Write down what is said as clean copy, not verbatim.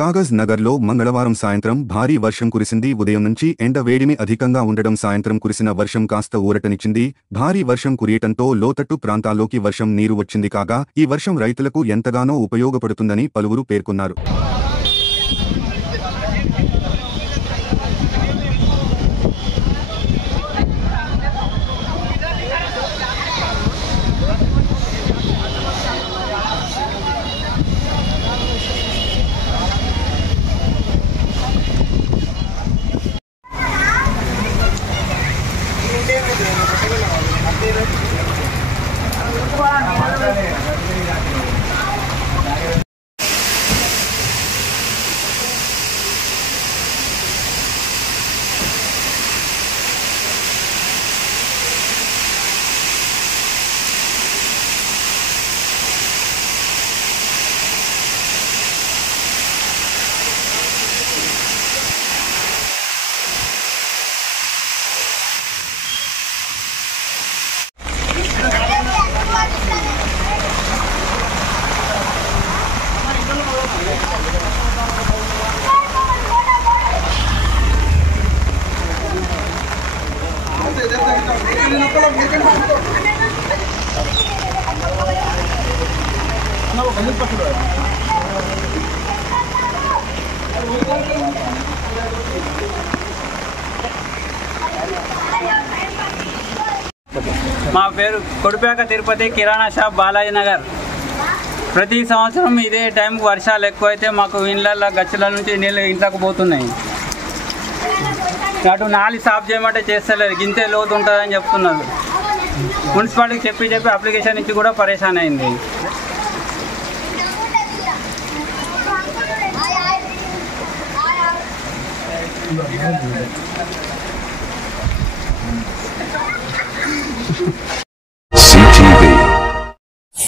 కాగజ్ నగర్లో మంగళవారం సాయంత్రం భారీ వర్షం కురిసింది. ఉదయం నుంచి ఎండ వేడిమి అధికంగా ఉండడం సాయంత్రం కురిసిన వర్షం కాస్త ఊరటనిచ్చింది. భారీ వర్షం కురియటంతో లోతట్టు ప్రాంతాల్లోకి వర్షం నీరు వచ్చింది కాగా ఈ వర్షం రైతులకు ఎంతగానో ఉపయోగపడుతుందని పలువురు పేర్కొన్నారు. మా పేరు కొడిపేక తిరుపతి కిరాణా షాప్ బాలాజీ నగర్. ప్రతి సంవత్సరం ఇదే టైంకి వర్షాలు ఎక్కువైతే మాకు ఇండ్ల గచ్చుల నుంచి నీళ్ళు ఇంట్లోకి పోతున్నాయి. అటు నాలి సాఫ్ చేయమంటే చేస్తలేదు, గింతే లోతు ఉంటుందని చెప్తున్నారు. మున్సిపాలిటీకి చెప్పి అప్లికేషన్ ఇచ్చి కూడా పరేషాన్ అయింది.